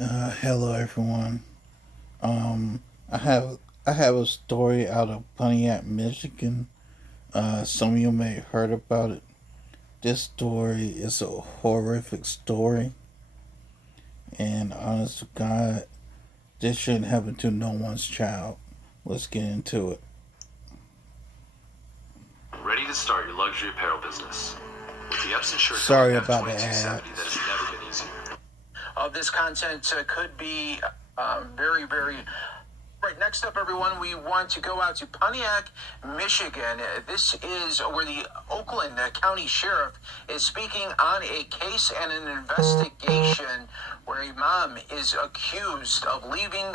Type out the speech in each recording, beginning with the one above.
Hello everyone. Um, I have I have a story out of Pontiac, Michigan. Some of you may have heard about it. This story is a horrific story, and honest to God, this shouldn't happen to no one's child. Let's get into it. Ready to start your luxury apparel business. With the Epson Shirt Sorry about the F2270 that ads. has never been easier. This content could be very, very. Right, next up, everyone, we want to go out to Pontiac, Michigan. This is where the Oakland County Sheriff is speaking on a case and an investigation where a mom is accused of leaving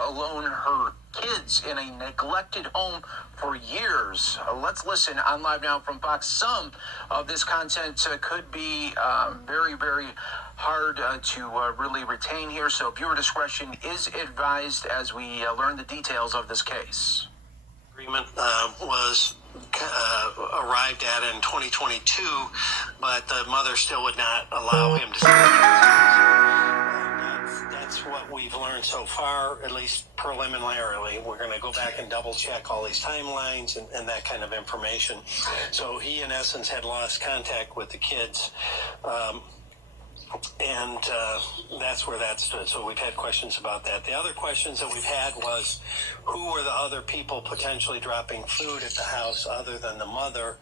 alone her kids in a neglected home for years. Let's listen on Live Now from Fox. Some of this content could be very, very hard to really retain here, so viewer discretion is advised as we learn the details of this case. Agreement was arrived at in 2022, but the mother still would not allow him to stay. That's what we've learned so far, at least preliminarily. We're going to go back and double check all these timelines and that kind of information. So he, in essence, had lost contact with the kids. And that's where that stood. So we've had questions about that. The other questions that we've had was, who were the other people potentially dropping food at the house other than the mother?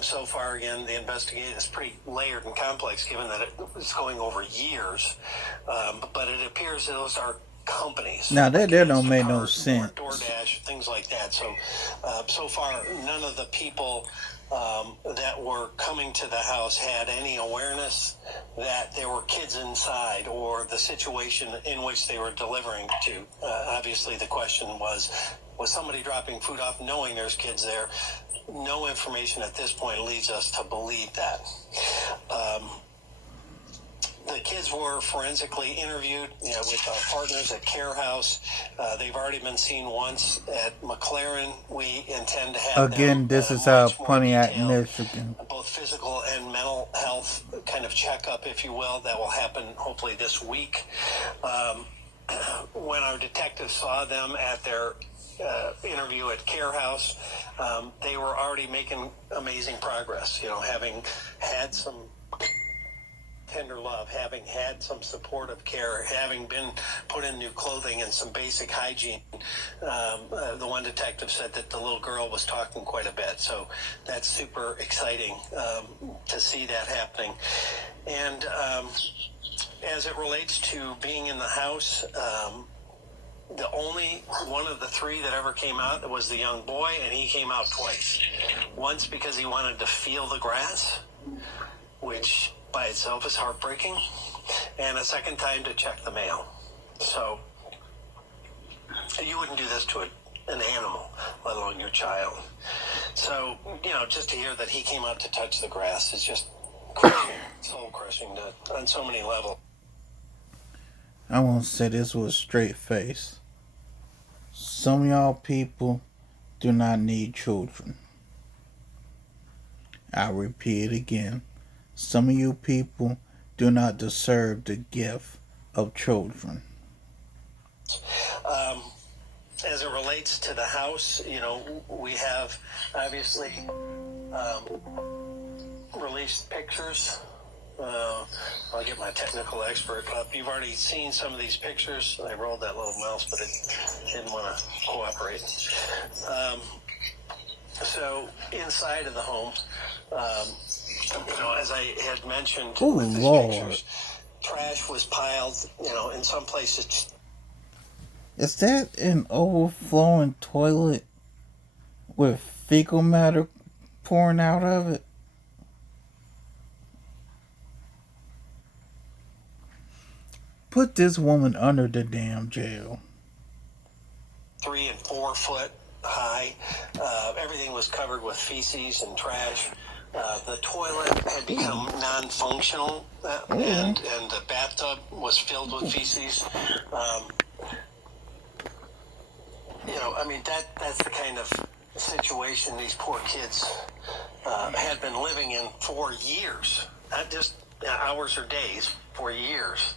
So far, again, the investigation is pretty layered and complex, given that it's going over years. But it appears that those are companies. Now that don't make no sense. DoorDash, things like that. So, so far, none of the people that were coming to the house had any awareness that there were kids inside or the situation in which they were delivering to. Obviously, the question was somebody dropping food off knowing there's kids there? No information at this point leads us to believe that. The kids were forensically interviewed, with our partners at Care House. They've already been seen once at McLaren. We intend to have Again, this is Pontiac, Michigan. Both physical and mental health kind of checkup, if you will, that will happen hopefully this week. When our detectives saw them at their interview at Care House, they were already making amazing progress. Having had some tender love, having had some supportive care, having been put in new clothing and some basic hygiene. The one detective said that the little girl was talking quite a bit, so that's super exciting to see that happening. And as it relates to being in the house, the only one of the three that ever came out was the young boy, and he came out twice. Once because he wanted to feel the grass, which by itself is heartbreaking, and a second time to check the mail. So you wouldn't do this to an animal, let alone your child. So, just to hear that he came out to touch the grass is just crushing, soul crushing on so many levels. I want to say this with a straight face. Some of y'all people do not need children. I'll repeat it again. Some of you people do not deserve the gift of children. As it relates to the house, we have obviously released pictures. I'll get my technical expert up. You've already seen some of these pictures. I rolled that little mouse, but it didn't want to cooperate. So inside of the home, as I had mentioned, with these pictures, trash was piled, in some places. Is that an overflowing toilet with fecal matter pouring out of it? Put this woman under the damn jail. 3 and 4 foot high. Everything was covered with feces and trash. The toilet had become non-functional, and the bathtub was filled with feces. That's the kind of situation these poor kids had been living in for years, not just hours or days, for years.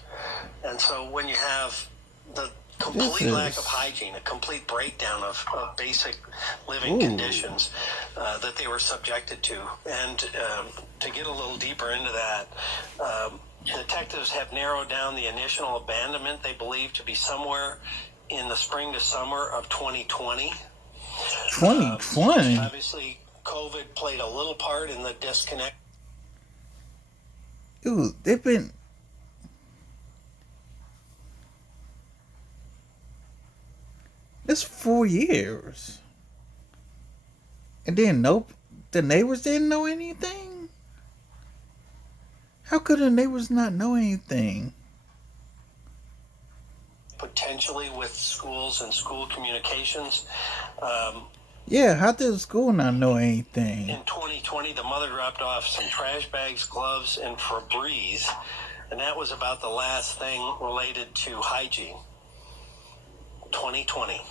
And And so when you have the complete lack of is- hygiene, a complete breakdown of basic living Ooh. conditions that they were subjected to. And to get a little deeper into that, detectives have narrowed down the initial abandonment they believe to be somewhere in the spring to summer of 2020. 2020. Obviously, COVID played a little part in the disconnect. Dude, they've been. It's 4 years. And then nope, the neighbors didn't know anything? How could the neighbors not know anything? Potentially with schools and school communications. Yeah, how did the school not know anything? In 2020, the mother dropped off some trash bags, gloves, and Febreze, and that was about the last thing related to hygiene. 2020,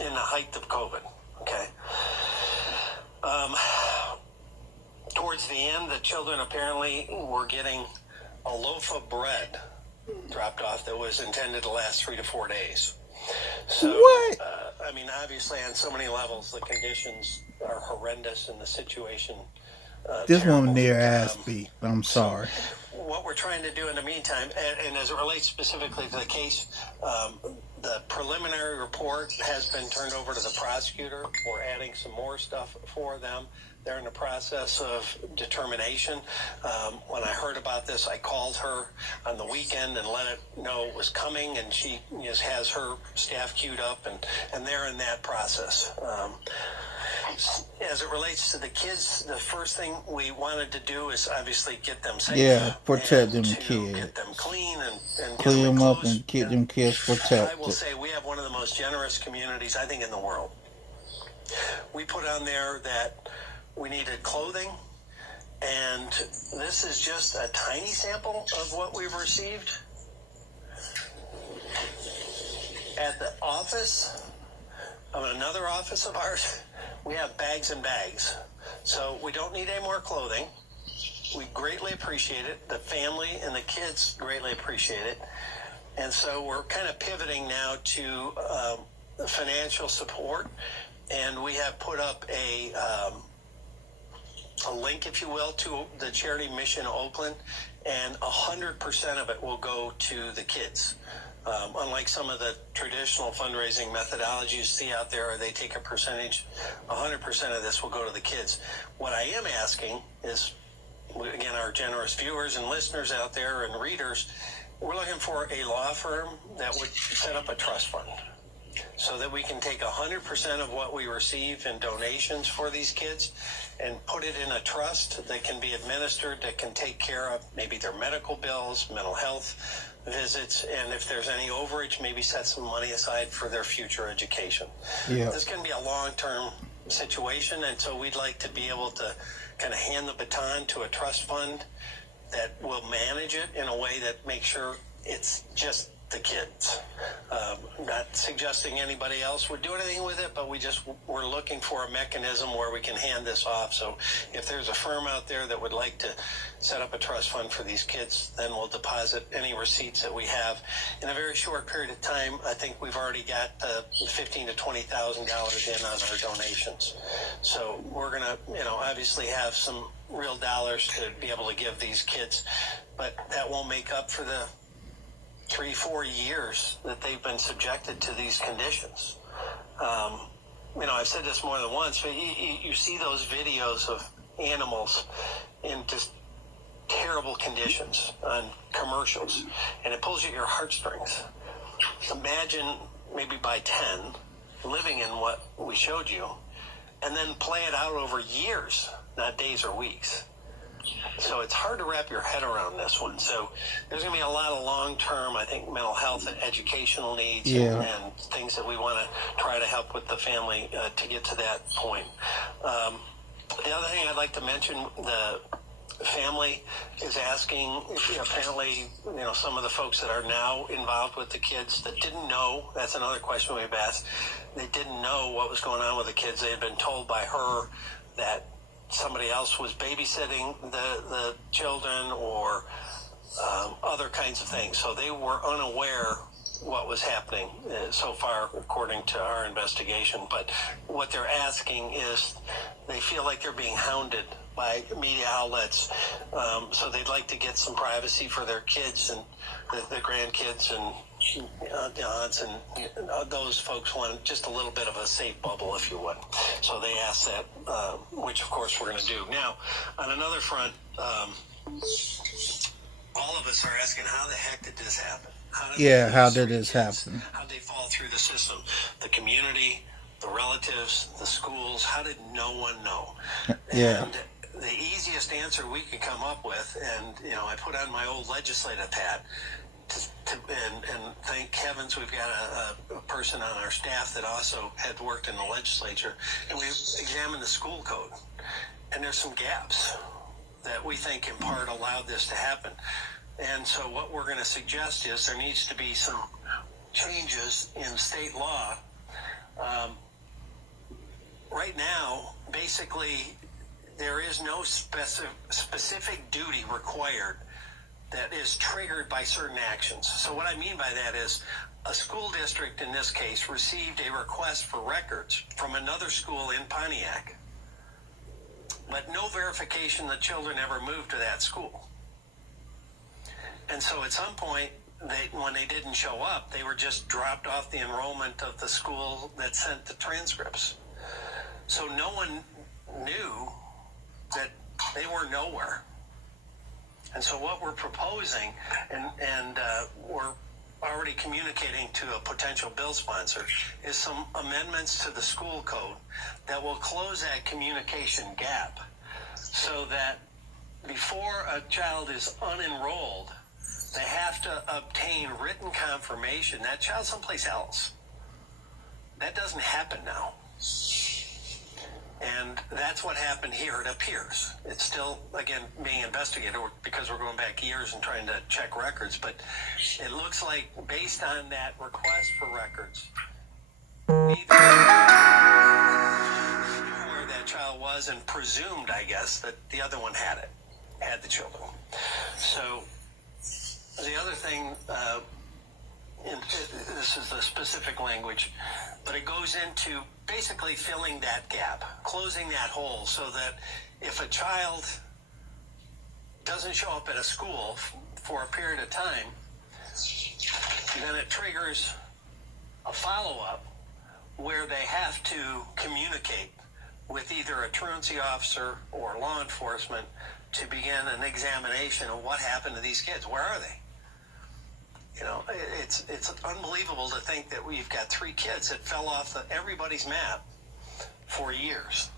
in the height of COVID. Okay. Towards the end, the children apparently were getting a loaf of bread dropped off that was intended to last 3 to 4 days. So, What? I mean, obviously, on so many levels, the conditions are horrendous and the situation. This terrible. woman near ass beat. I'm sorry. What we're trying to do in the meantime, and as it relates specifically to the case, the preliminary report has been turned over to the prosecutor. We're adding some more stuff for them. They're in the process of determination. When I heard about this, I called her on the weekend and let it know it was coming, and she just has her staff queued up, and they're in that process. As it relates to the kids, the first thing we wanted to do is obviously get them safe. Yeah, protect and them to kids. Get them clean and get Clean them up enclosed. and keep them kids I will protected. say we have one of the most generous communities, I think, in the world. We put on there that we needed clothing, and this is just a tiny sample of what we've received. At the office of another office of ours, we have bags and bags. So we don't need any more clothing. We greatly appreciate it. The family and the kids greatly appreciate it. And so we're kind of pivoting now to financial support. And we have put up a link, if you will, to the charity Mission Oakland, and 100% of it will go to the kids. Unlike some of the traditional fundraising methodologies you see out there, they take a percentage. 100% of this will go to the kids. What I am asking is, again, our generous viewers and listeners out there and readers, we're looking for a law firm that would set up a trust fund, so that we can take 100% of what we receive in donations for these kids and put it in a trust that can be administered, that can take care of maybe their medical bills, mental health visits, and if there's any overage, maybe set some money aside for their future education. Yeah. This can be a long-term situation, and so we'd like to be able to kind of hand the baton to a trust fund that will manage it in a way that makes sure it's just the kids. Not suggesting anybody else would do anything with it, but we're looking for a mechanism where we can hand this off. So if there's a firm out there that would like to set up a trust fund for these kids, then we'll deposit any receipts that we have in a very short period of time. I think we've already got $15,000 to $20,000 in on our donations. So we're gonna, obviously have some real dollars to be able to give these kids, but that won't make up for the 3-4 years that they've been subjected to these conditions. I've said this more than once, but you see those videos of animals in just terrible conditions on commercials, and it pulls at your heartstrings. Imagine maybe by 10 living in what we showed you, and then play it out over years, not days or weeks. So it's hard to wrap your head around this one. So there's going to be a lot of long-term, I think, mental health and educational needs and things that we want to try to help with the family to get to that point. The other thing I'd like to mention, the family is asking, apparently, some of the folks that are now involved with the kids that didn't know, that's another question we've asked, they didn't know what was going on with the kids. They had been told by her that somebody else was babysitting the children, or other kinds of things. So they were unaware what was happening so far, according to our investigation. But what they're asking is they feel like they're being hounded by media outlets. So they'd like to get some privacy for their kids and the grandkids and aunts and those folks want just a little bit of a safe bubble, if you would. So they asked that, which of course we're going to do. Now, on another front, all of us are asking, how the heck did this happen? How did this happen? How did they fall through the system? The community, the relatives, the schools, how did no one know? Yeah. And the easiest answer we could come up with, and I put on my old legislative hat, and thank heavens we've got a person on our staff that also had worked in the legislature, and we examined the school code, and there's some gaps that we think in part allowed this to happen. And so what we're going to suggest is there needs to be some changes in state law. Right now, basically, there is no specific duty required that is triggered by certain actions. So what I mean by that is a school district, in this case, received a request for records from another school in Pontiac, but no verification the children ever moved to that school. And so at some point, when they didn't show up, they were just dropped off the enrollment of the school that sent the transcripts. So no one knew that they were nowhere. And so what we're proposing, and we're already communicating to a potential bill sponsor, is some amendments to the school code that will close that communication gap so that before a child is unenrolled, they have to obtain written confirmation that child's someplace else. That doesn't happen now. And that's what happened here, it appears. It's still, again, being investigated because we're going back years and trying to check records. But it looks like, based on that request for records, neither knew where that child was and presumed, I guess, that the other one had the children. So the other thing, this is the specific language, but it goes into basically filling that gap, closing that hole, so that if a child doesn't show up at a school for a period of time, then it triggers a follow-up where they have to communicate with either a truancy officer or law enforcement to begin an examination of what happened to these kids. Where are they? It's unbelievable to think that we've got 3 kids that fell off everybody's map for years.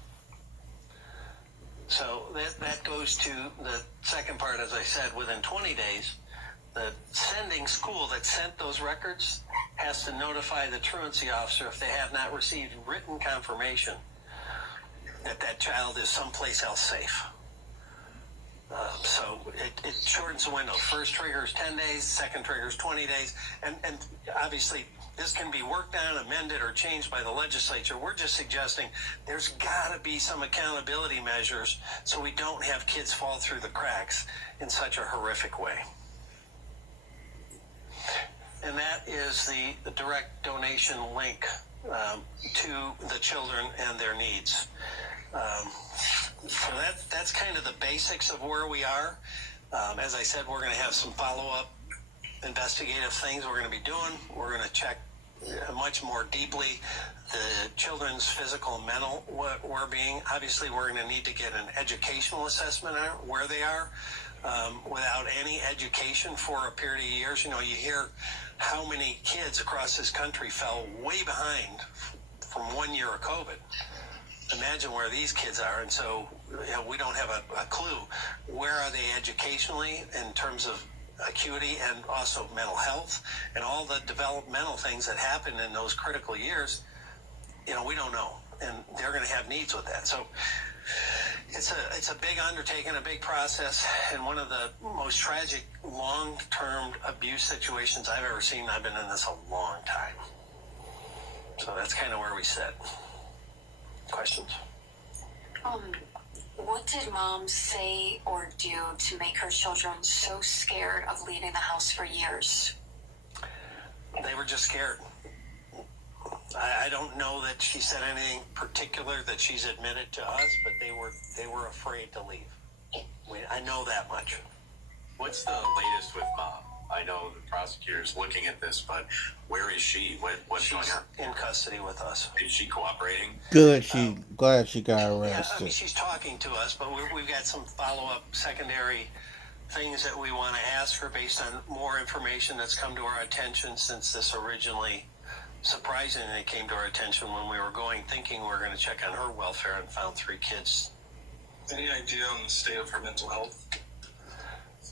So that goes to the second part, as I said, within 20 days, the sending school that sent those records has to notify the truancy officer if they have not received written confirmation that child is someplace else safe. So it shortens the window. First trigger is 10 days, second trigger is 20 days. And obviously, this can be worked on, amended, or changed by the legislature. We're just suggesting there's got to be some accountability measures so we don't have kids fall through the cracks in such a horrific way. And that is the direct donation link to the children and their needs. So that's kind of the basics of where we are. As I said, we're going to have some follow-up investigative things we're going to be doing. We're going to check much more deeply the children's physical and mental well-being. Obviously, we're going to need to get an educational assessment on where they are. Without any education for a period of years, you hear how many kids across this country fell way behind from 1 year of COVID. Imagine where these kids are, and so we don't have a clue. Where are they educationally in terms of acuity and also mental health and all the developmental things that happen in those critical years? We don't know, and they're going to have needs with that. So it's a big undertaking, a big process, and one of the most tragic long-term abuse situations I've ever seen. I've been in this a long time. So that's kind of where we sit. Questions? What did mom say or do to make her children so scared of leaving the house for years? They were just scared. I don't know that she said anything particular that she's admitted to us, but they were afraid to leave. I know that much. What's the latest with Mom? I know the prosecutor's looking at this, but where is she? What's She's going on? in custody with us. Is she cooperating? Good. Glad she got Yeah, I mean, arrested. she's talking to us, but we've got some follow-up secondary things that we want to ask her based on more information that's come to our attention since this originally surprisingly came to our attention when we were going, thinking we were going to check on her welfare, and found 3 kids. Any idea on the state of her mental health?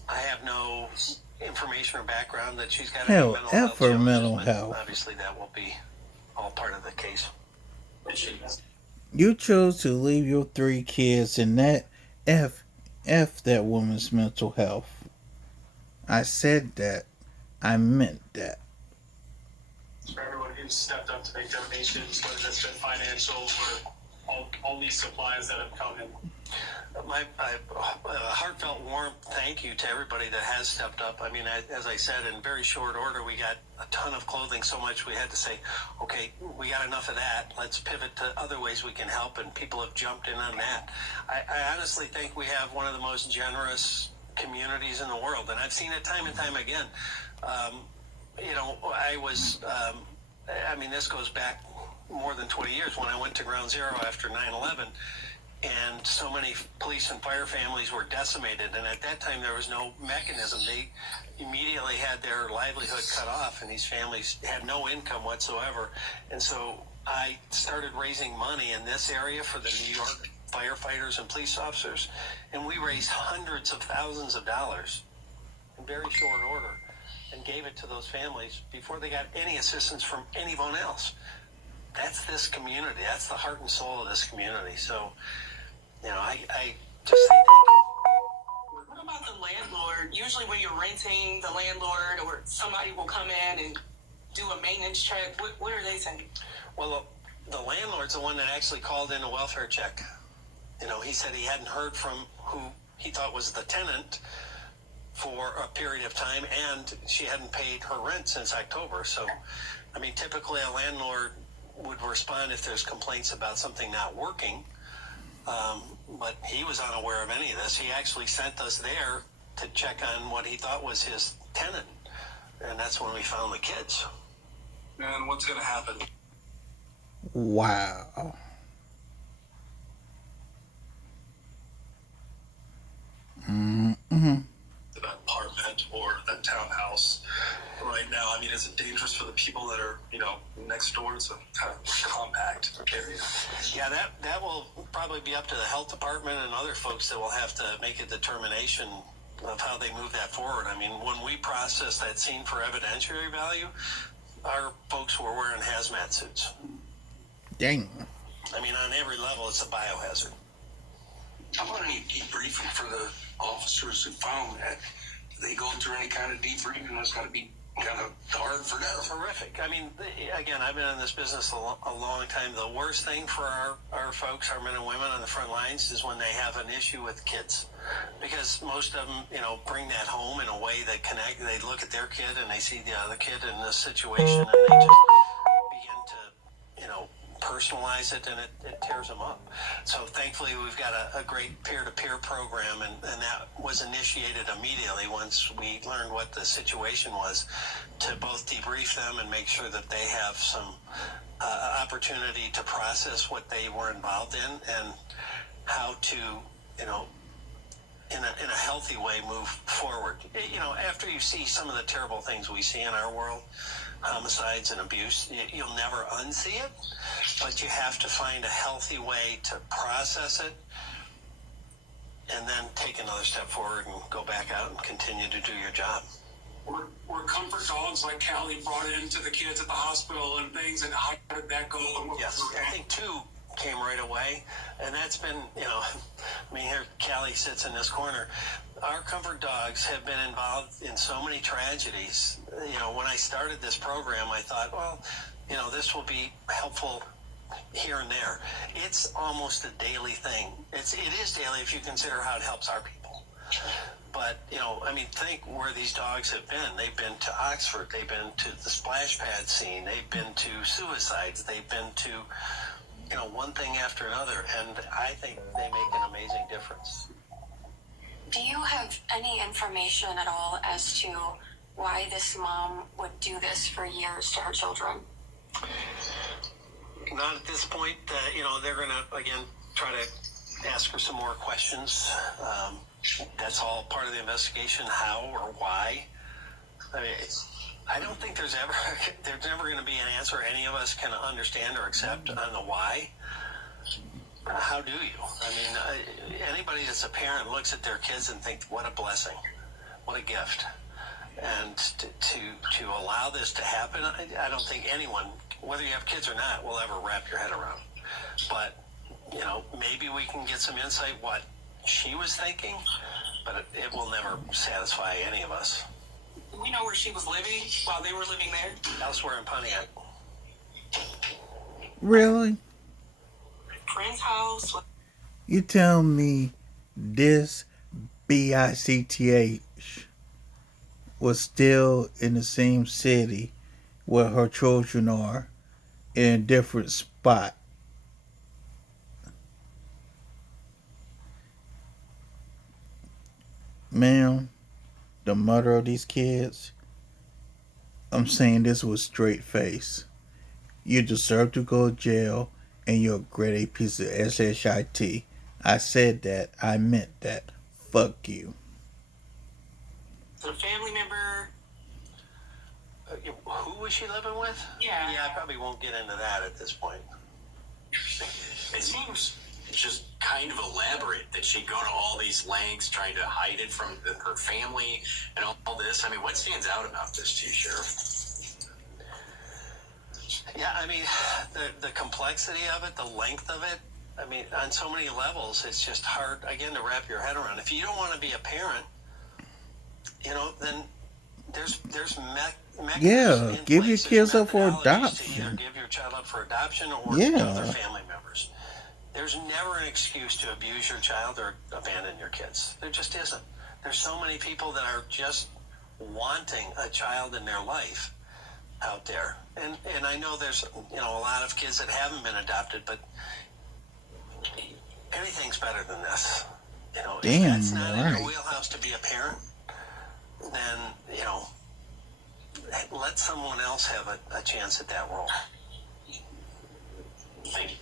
I have no information or background that she's got Hell, any mental health F her challenges, mental but health. obviously that will be all part of the case. Is she? You chose to leave your 3 kids, and that F that woman's mental health. I said that. I meant that. For everyone who's stepped up to make donations, whether that's been financial or all these supplies that have come in. My heartfelt warm thank you to everybody that has stepped up. I mean, as I said, in very short order, we got a ton of clothing, so much we had to say, okay, we got enough of that. Let's pivot to other ways we can help, and people have jumped in on that. I honestly think we have one of the most generous communities in the world, and I've seen it time and time again. This goes back more than 20 years when I went to Ground Zero after 9/11. And so many police and fire families were decimated, and at that time there was no mechanism. They immediately had their livelihood cut off, and these families had no income whatsoever. And so I started raising money in this area for the New York firefighters and police officers, and we raised hundreds of thousands of dollars in very short order and gave it to those families before they got any assistance from anyone else. That's this community. That's the heart and soul of this community. So, I just say thank you. What about the landlord? Usually when you're renting, the landlord or somebody will come in and do a maintenance check. What are they saying? Well, the landlord's the one that actually called in a welfare check. He said he hadn't heard from who he thought was the tenant for a period of time, and she hadn't paid her rent since October. So, typically a landlord would respond if there's complaints about something not working. But he was unaware of any of this. He actually sent us there to check on what he thought was his tenant. And that's when we found the kids. And what's going to happen? Wow. That apartment or that townhouse right now. Is it dangerous for the people that are, next door? It's a kind of compact area. Yeah, that will probably be up to the health department and other folks that will have to make a determination of how they move that forward. When we processed that scene for evidentiary value, our folks were wearing hazmat suits. Dang. On every level, it's a biohazard. How about any debriefing for the officers who found that? Do they go through any kind of debriefing? That's got to be kind of hard for them. Terrific. Again, I've been in this business a long time. The worst thing for our folks, our men and women on the front lines, is when they have an issue with kids. Because most of them, bring that home in a way that connect. They look at their kid and they see the other kid in this situation, and they just begin to, personalize it, and it tears them up. So thankfully we've got a great peer-to-peer program, and that was initiated immediately once we learned what the situation was, to both debrief them and make sure that they have some opportunity to process what they were involved in, and how to, in a healthy way, move forward. After you see some of the terrible things we see in our world, homicides and abuse, you'll never unsee it, but you have to find a healthy way to process it, and then take another step forward and go back out and continue to do your job. Were comfort dogs like Callie brought into the kids at the hospital and things, and how did that go? And what Yes, I think 2 came right away, and that's been, here Callie sits in this corner. Our comfort dogs have been involved in so many tragedies. When I started this program, I thought, well, this will be helpful here and there. It's almost a daily thing. It is daily if you consider how it helps our people. But, I mean, think where these dogs have been. They've been to Oxford. They've been to the splash pad scene. They've been to suicides. They've been to, one thing after another. And I think they make an amazing difference. Do you have any information at all as to why this mom would do this for years to her children? Not at this point. They're going to, again, try to ask her some more questions. That's all part of the investigation, how or why. I mean, I don't think there's never going to be an answer any of us can understand or accept on the why. How do you? I mean, anybody that's a parent looks at their kids and thinks, what a blessing, what a gift. And to allow this to happen, I don't think anyone, whether you have kids or not, will ever wrap your head around. But, maybe we can get some insight what she was thinking, but it will never satisfy any of us. Do we know where she was living while they were living there? Elsewhere in Pontiac. Really? Friend's house? You tell me this BICTH was still in the same city where her children are in a different spot. Ma'am, the mother of these kids, I'm saying this with straight face. You deserve to go to jail and you're a grade A piece of SHIT. I said that. I meant that. Fuck you. A family member? Who was she living with? Yeah. Yeah, I probably won't get into that at this point. It seems just kind of elaborate that she'd go to all these lengths trying to hide it from her family and all this. I mean, what stands out about this to you, Sheriff? Yeah, I mean, the complexity of it, the length of it, I mean, on so many levels, it's just hard, again, to wrap your head around. If you don't want to be a parent, then there's mechanisms Yeah, in give your place. kids There's up for methodologies to either adoption. give your child up for adoption or Yeah. to other family members. There's never an excuse to abuse your child or abandon your kids. There just isn't. There's so many people that are just wanting a child in their life out there. And I know there's, a lot of kids that haven't been adopted, but anything's better than this. If Damn that's not in your right. wheelhouse to be a parent, then, let someone else have a chance at that role. Thank you.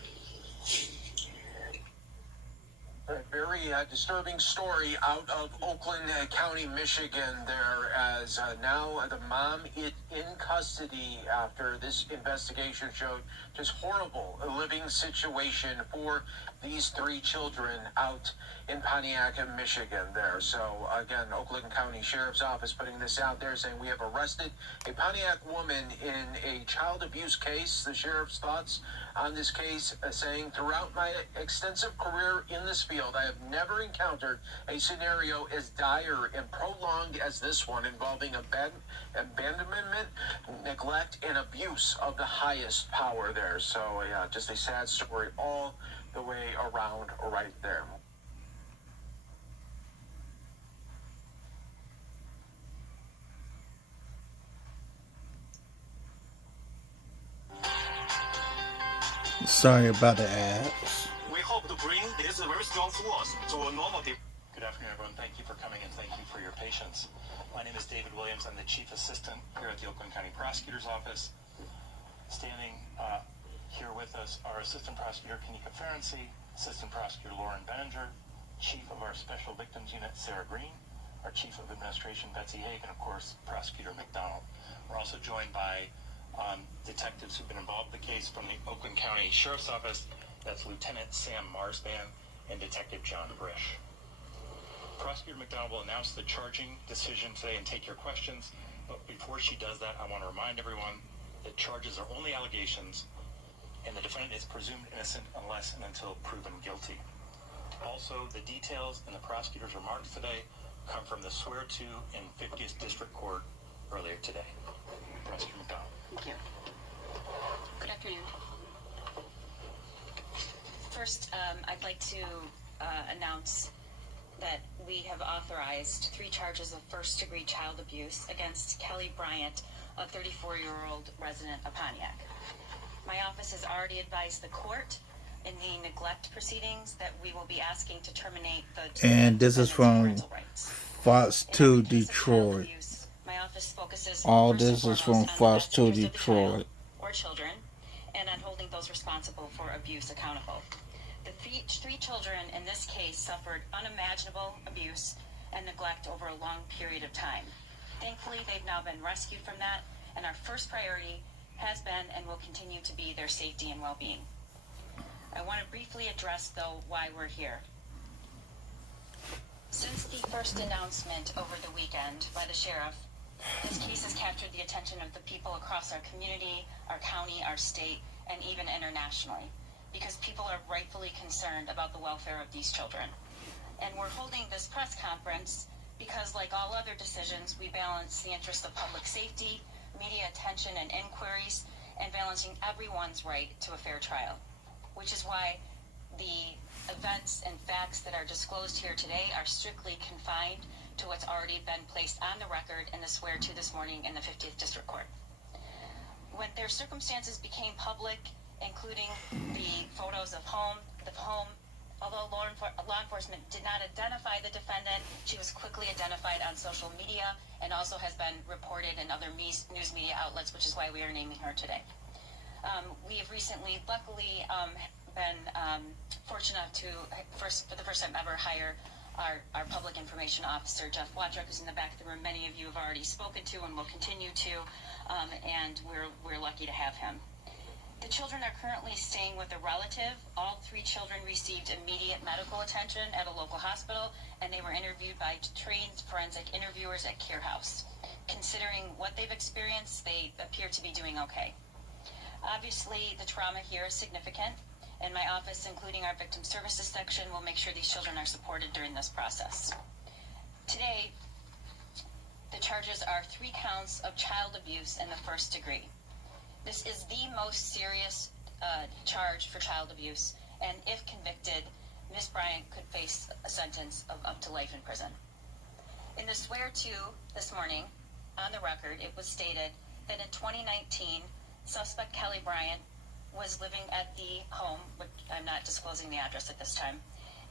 A very disturbing story out of Oakland County, Michigan there, as now the mom is in custody after this investigation showed just horrible living situation for these three children out in Pontiac, Michigan there. So again, Oakland County Sheriff's Office putting this out there saying we have arrested a Pontiac woman in a child abuse case. The sheriff's thoughts on this case, saying throughout my extensive career in this field, I have never encountered a scenario as dire and prolonged as this one, involving abandonment, neglect, and abuse of the highest power there. So yeah, just a sad story all the way around right there. Sorry about the ads. We hope to bring this very strong force to a normative. Good afternoon, everyone. Thank you for coming and thank you for your patience. My name is David Williams. I'm the Chief Assistant here at the Oakland County Prosecutor's Office. Standing here with us are Assistant Prosecutor Kanika Ferenczi, Assistant Prosecutor Lauren Benninger, Chief of our Special Victims Unit Sarah Green, our Chief of Administration Betsy Haig, and of course Prosecutor McDonald. We're also joined by detectives who've been involved in the case from the Oakland County Sheriff's Office. That's Lieutenant Sam Marsban and Detective John Brish. Prosecutor McDonald will announce the charging decision today and take your questions. But before she does that, I want to remind everyone that charges are only allegations and the defendant is presumed innocent unless and until proven guilty. Also, the details in the prosecutor's remarks today come from the swear-to in 50th District Court earlier today. Prosecutor McDonald. Thank you. Good afternoon. to announce that we have authorized 3 charges of first-degree child abuse against Kelly Bryant, a 34-year-old resident of Pontiac. My office has already advised the court in the neglect proceedings that we will be asking to terminate the And this is from parental rights. Fox 2 Detroit. My office focuses All first and this is foremost from on the Fox best 2 interest of the child Detroit. or children, and on holding those responsible for abuse accountable. The 3 children in this case suffered unimaginable abuse and neglect over a long period of time. Thankfully, they've now been rescued from that, and our first priority has been and will continue to be their safety and well-being. I want to briefly address, though, why we're here. Since the first announcement over the weekend by the sheriff, this case has captured the attention of the people across our community, our county, our state, and even internationally, because people are rightfully concerned about the welfare of these children. And we're holding this press conference because, like all other decisions, we balance the interests of public safety, media attention and inquiries, and balancing everyone's right to a fair trial, which is why the events and facts that are disclosed here today are strictly confined to what's already been placed on the record in the swear-to this morning in the 50th District Court. When their circumstances became public, including the photos of the home, although law enforcement did not identify the defendant, she was quickly identified on social media and also has been reported in other news media outlets, which is why we are naming her today. We have recently, luckily, been fortunate enough to, for the first time ever, hire our public information officer, Jeff Watrick, who's in the back of the room. Many of you have already spoken to and will continue to, and we're lucky to have him. The children are currently staying with a relative. All 3 children received immediate medical attention at a local hospital, and they were interviewed by trained forensic interviewers at Care House. Considering what they've experienced, they appear to be doing okay. Obviously, the trauma here is significant, and my office, including our victim services section, will make sure these children are supported during this process. Today, the charges are 3 counts of child abuse in the first degree. This is the most serious charge for child abuse, and if convicted, Ms. Bryant could face a sentence of up to life in prison. In the swear-to this morning, on the record, it was stated that in 2019, suspect Kelly Bryant was living at the home, which I'm not disclosing the address at this time,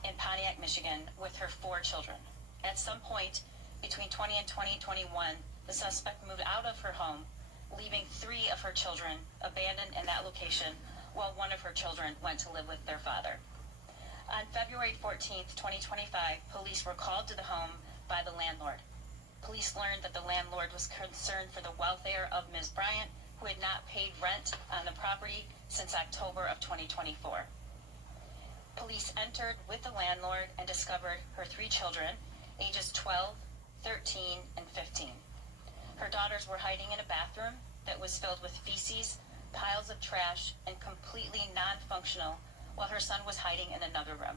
in Pontiac, Michigan, with her 4 children. At some point between 20 and 2021, the suspect moved out of her home, leaving 3 of her children abandoned in that location, while 1 of her children went to live with their father. On February 14th, 2025, police were called to the home by the landlord. Police learned that the landlord was concerned for the welfare of Ms. Bryant, who had not paid rent on the property since October of 2024. Police entered with the landlord and discovered her 3 children, ages 12, 13, and 15. Her daughters were hiding in a bathroom that was filled with feces, piles of trash, and completely non-functional, while her son was hiding in another room.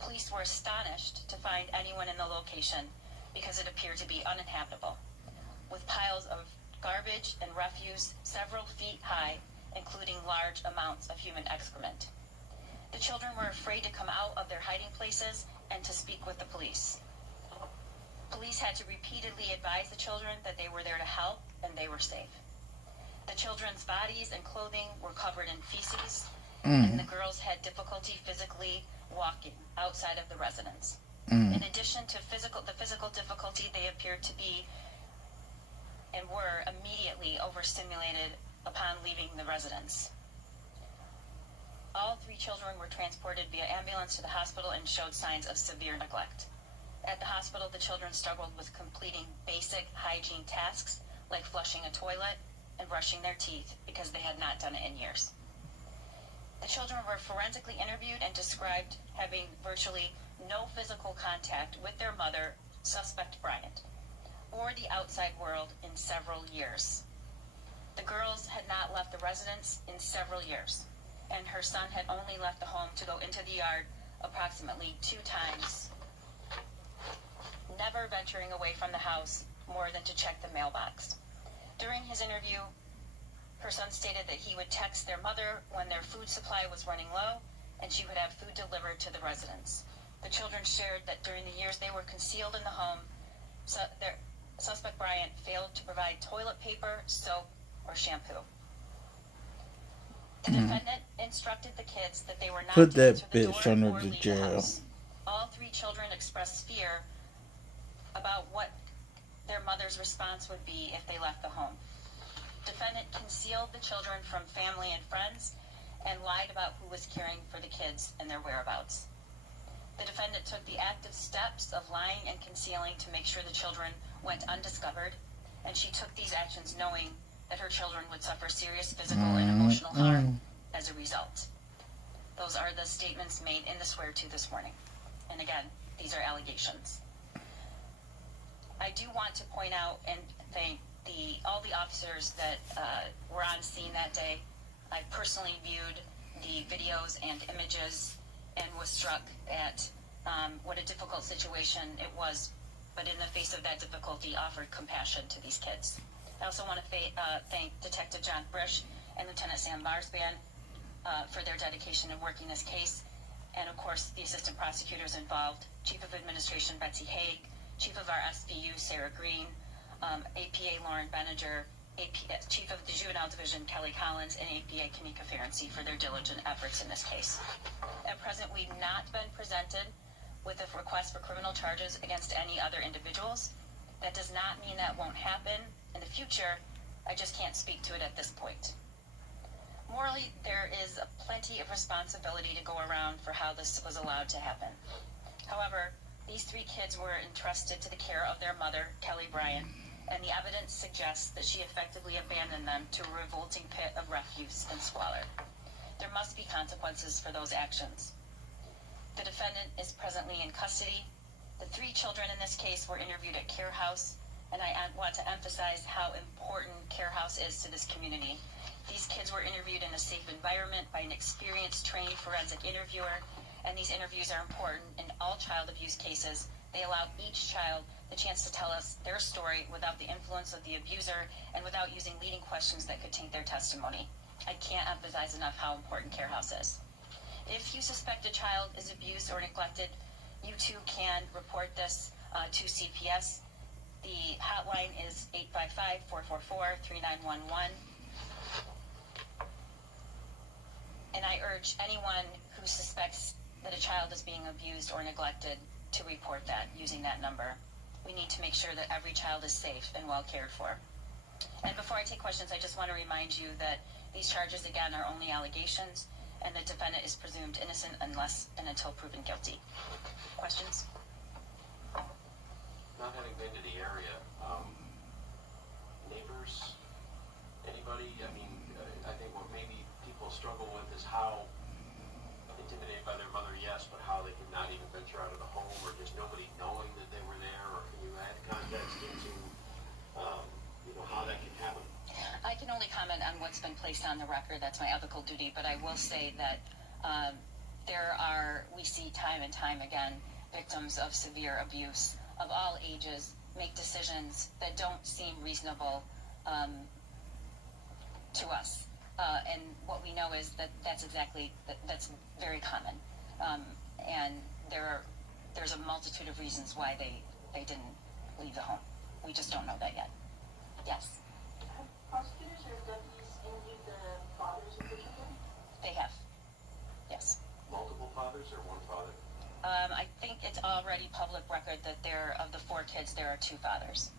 Police were astonished to find anyone in the location because it appeared to be uninhabitable, with piles of garbage and refuse several feet high, including large amounts of human excrement. The children were afraid to come out of their hiding places and to speak with the police. Police had to repeatedly advise the children that they were there to help and they were safe. The children's bodies and clothing were covered in feces, and the girls had difficulty physically walking outside of the residence. In addition to the physical difficulty, they appeared to be and were immediately overstimulated upon leaving the residence. All 3 children were transported via ambulance to the hospital and showed signs of severe neglect. At the hospital, the children struggled with completing basic hygiene tasks like flushing a toilet and brushing their teeth because they had not done it in years. The children were forensically interviewed and described having virtually no physical contact with their mother, suspect Bryant, or the outside world in several years. The girls had not left the residence in several years, and her son had only left the home to go into the yard approximately 2 times, never venturing away from the house more than to check the mailbox. During his interview, her son stated that he would text their mother when their food supply was running low and she would have food delivered to the residents. The children shared that during the years they were concealed in the home, their suspect Bryant failed to provide toilet paper, soap, or shampoo. The defendant instructed the kids that they were not Put to enter that the bitch door under or the leave the jail. house. All three children expressed fear about what their mother's response would be if they left the home. Defendant concealed the children from family and friends and lied about who was caring for the kids and their whereabouts. The defendant took the active steps of lying and concealing to make sure the children went undiscovered, and she took these actions knowing that her children would suffer serious physical and emotional harm as a result. Those are the statements made in the swear-to this morning. And again, these are allegations. I do want to point out and thank all the officers that were on scene that day. I personally viewed the videos and images and was struck at what a difficult situation it was, but in the face of that difficulty, offered compassion to these kids. I also want to thank Detective John Brish and Lieutenant Sam Barsban for their dedication in working this case, and of course the assistant prosecutors involved, Chief of Administration Betsy Haig, Chief of our SVU Sarah Green, APA Lauren Beninger, Chief of the Juvenile Division Kelly Collins, and APA Kanika Ferenczi for their diligent efforts in this case. At present, we've not been presented with a request for criminal charges against any other individuals. That does not mean that won't happen in the future. I just can't speak to it at this point. Morally, there is plenty of responsibility to go around for how this was allowed to happen. However, these three kids were entrusted to the care of their mother, Kelly Bryant, and the evidence suggests that she effectively abandoned them to a revolting pit of refuse and squalor. There must be consequences for those actions. The defendant is presently in custody. The three children in this case were interviewed at Care House, and I want to emphasize how important Care House is to this community. These kids were interviewed in a safe environment by an experienced, trained forensic interviewer, and these interviews are important in all child abuse cases. They allow each child the chance to tell us their story without the influence of the abuser and without using leading questions that could taint their testimony. I can't emphasize enough how important Care House is. If you suspect a child is abused or neglected, you too can report this to CPS. The hotline is 855-444-3911. And I urge anyone who suspects that a child is being abused or neglected to report that using that number. We need to make sure that every child is safe and well cared for. And before I take questions, I just want to remind you that these charges, again, are only allegations, and the defendant is presumed innocent unless and until proven guilty. Questions? Not having been to the area, neighbors, anybody? I mean, I think what maybe people struggle with is how intimidated by their mother, yes, but how they could not even venture out of the home, or just nobody knowing that they were there, or can you add context into, how that can happen? I can only comment on what's been placed on the record. That's my ethical duty, but I will say that we see time and time again, victims of severe abuse of all ages make decisions that don't seem reasonable to us. And what we know is that that's very common. And there's a multitude of reasons why they didn't leave the home. We just don't know that yet. Yes? Have prosecutors or deputies interviewed the fathers of the children? They have. Yes. Multiple fathers or one father? I think it's already public record that of the four kids, there are two fathers.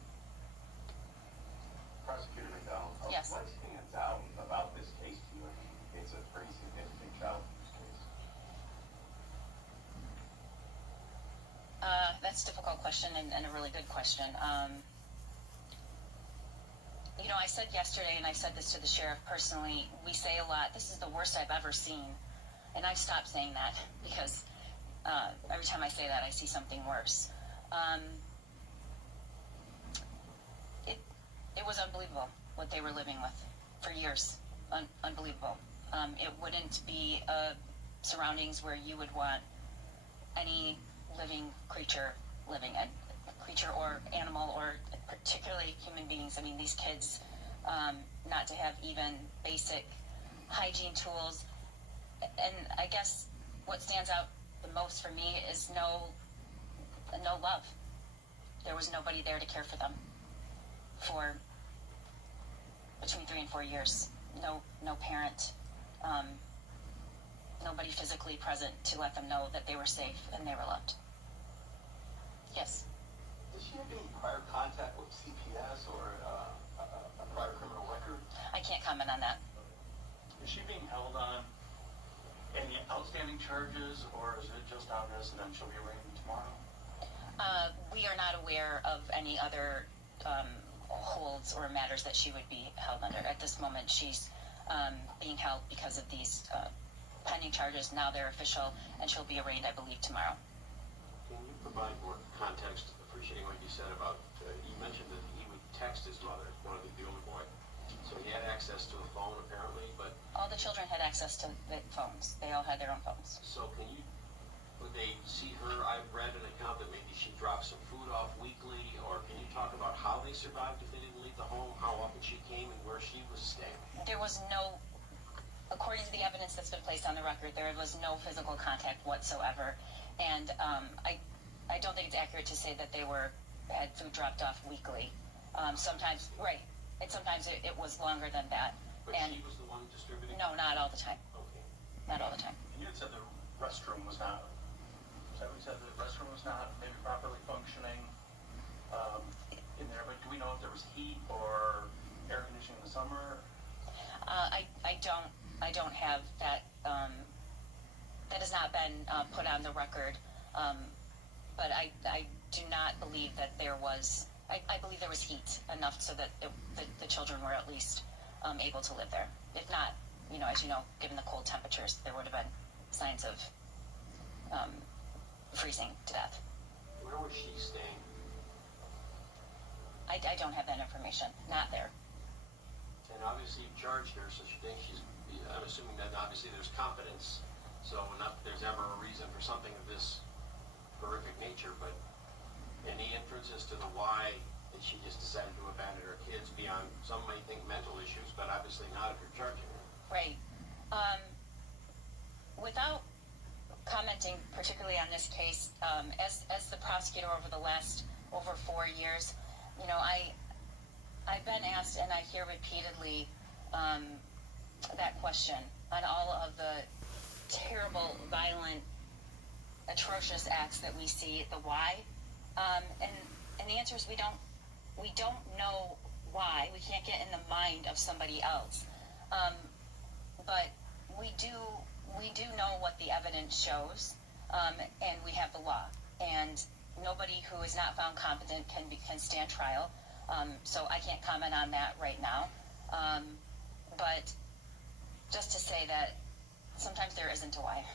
Prosecutor McDonald, Yes. what stands out about this case to you? I mean, it's a pretty significant child abuse case. That's a difficult question and a really good question. I said yesterday, and I said this to the sheriff personally, we say a lot, this is the worst I've ever seen. And I've stopped saying that because every time I say that, I see something worse. It was unbelievable what they were living with for years. Unbelievable. It wouldn't be surroundings where you would want any living creature living, a creature or animal, or particularly human beings. I mean, these kids, not to have even basic hygiene tools. And I guess what stands out the most for me is no love. There was nobody there to care for them for between 3 and 4 years. No parent, nobody physically present to let them know that they were safe and they were loved. Yes. Does she have any prior contact with CPS or a prior criminal record? I can't comment on that. Is she being held on any outstanding charges, or is it just on this and then she'll be arraigned tomorrow? We are not aware of any other holds or matters that she would be held under. At this moment, she's being held because of these pending charges. Now they're official, and she'll be arraigned, I believe, tomorrow. Can you provide more context, appreciating what you said about, you mentioned that he would text his mother, one of the older boy. So he had access to a phone apparently, but... All the children had access to the phones. They all had their own phones. So would they see her? I've read an account that maybe she dropped some food off weekly, or can you talk about how they survived if they didn't leave the home, how often she came, and where she was staying? There was no, according to the evidence that's been placed on the record, there was no physical contact whatsoever. And I don't think it's accurate to say that they had food dropped off weekly. Sometimes, right. Sometimes it was longer than that. But she was the one distributing? No, not all the time. Okay. Not all the time. And you had said the restroom was not, is that what you said, the restroom was not maybe properly functioning in there, but do we know if there was heat or air conditioning in the summer? I don't have that, that has not been put on the record, but I do not believe that there was, I believe there was heat enough so that the children were at least able to live there. If not, as you know, given the cold temperatures, there would have been signs of freezing to death. Where was she staying? I don't have that information. Not there. And obviously you charged her, so she thinks I'm assuming that obviously there's confidence, so not that there's ever a reason for something of this horrific nature, but any inference as to the why that she just decided to abandon her kids beyond, some may think mental issues, but obviously not if you're charging her. Right. Without commenting particularly on this case, as the prosecutor over the last over 4 years, I've been asked, and I hear repeatedly that question on all of the terrible, violent, atrocious acts that we see, the why, and the answer is we don't know why. We can't get in the mind of somebody else, but we do know what the evidence shows, and we have the law, and nobody who is not found competent can stand trial. So I can't comment on that right now, but just to say that sometimes there isn't a why.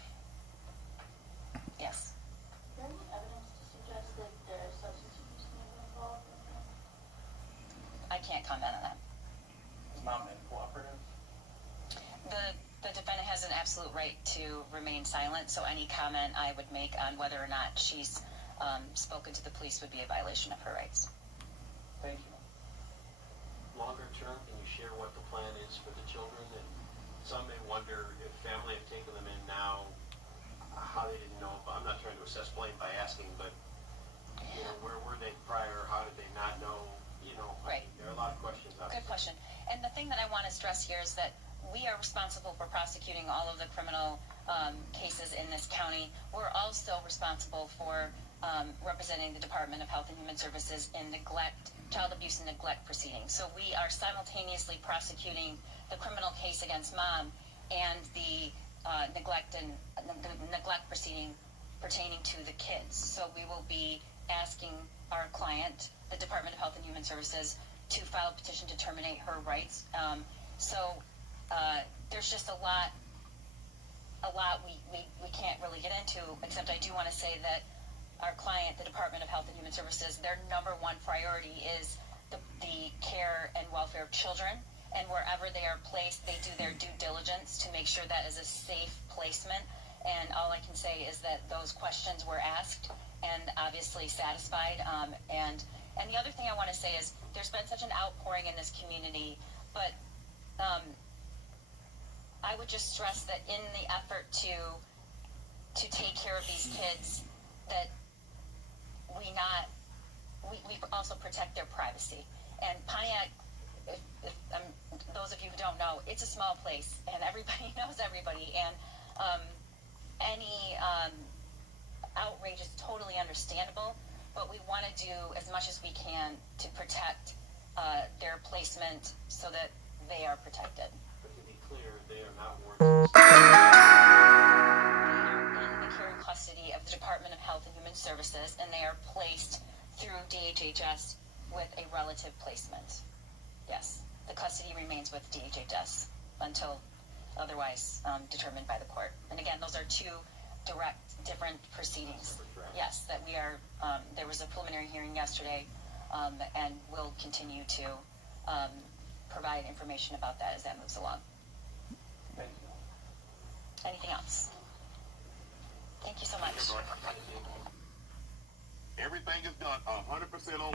Yes. Is there any evidence to suggest that there are substance abuse involved in that? I can't comment on that. Is mom cooperative? The defendant has an absolute right to remain silent, so any comment I would make on whether or not she's spoken to the police would be a violation of her rights. Thank you. Longer term, can you share what the plan is for the children? And some may wonder if family have taken them in now, how they didn't know. I'm not trying to assess blame by asking, but where were they prior? How did they not know? Right. There are a lot of questions out there. Good question. And the thing that I want to stress here is that we are responsible for prosecuting all of the criminal cases in this county. We're also responsible for representing the Department of Health and Human Services in child abuse and neglect proceedings. So we are simultaneously prosecuting the criminal case against mom and the neglect proceeding pertaining to the kids. So we will be asking our client, the Department of Health and Human Services, to file a petition to terminate her rights. There's just a lot we can't really get into, except I do want to say that our client, the Department of Health and Human Services, their number one priority is the care and welfare of children, and wherever they are placed, they do their due diligence to make sure that is a safe placement. And all I can say is that those questions were asked and obviously satisfied. And the other thing I want to say is there's been such an outpouring in this community, but I would just stress that in the effort to to take care of these kids, that we also protect their privacy. And Pontiac, if those of you who don't know, it's a small place, and everybody knows everybody, and any outrage is totally understandable, but we want to do as much as we can to protect their placement so that they are protected. But to be clear, they are not wards. They are in the care and custody of the Department of Health and Human Services, and they are placed through DHHS with a relative placement. Yes, the custody remains with DHHS until otherwise determined by the court. And again, those are two different proceedings. Yes, that we are, there was a preliminary hearing yesterday, and we'll continue to provide information about that as that moves along. Thank you. Anything else? Thank you so much. Everything is done 100% on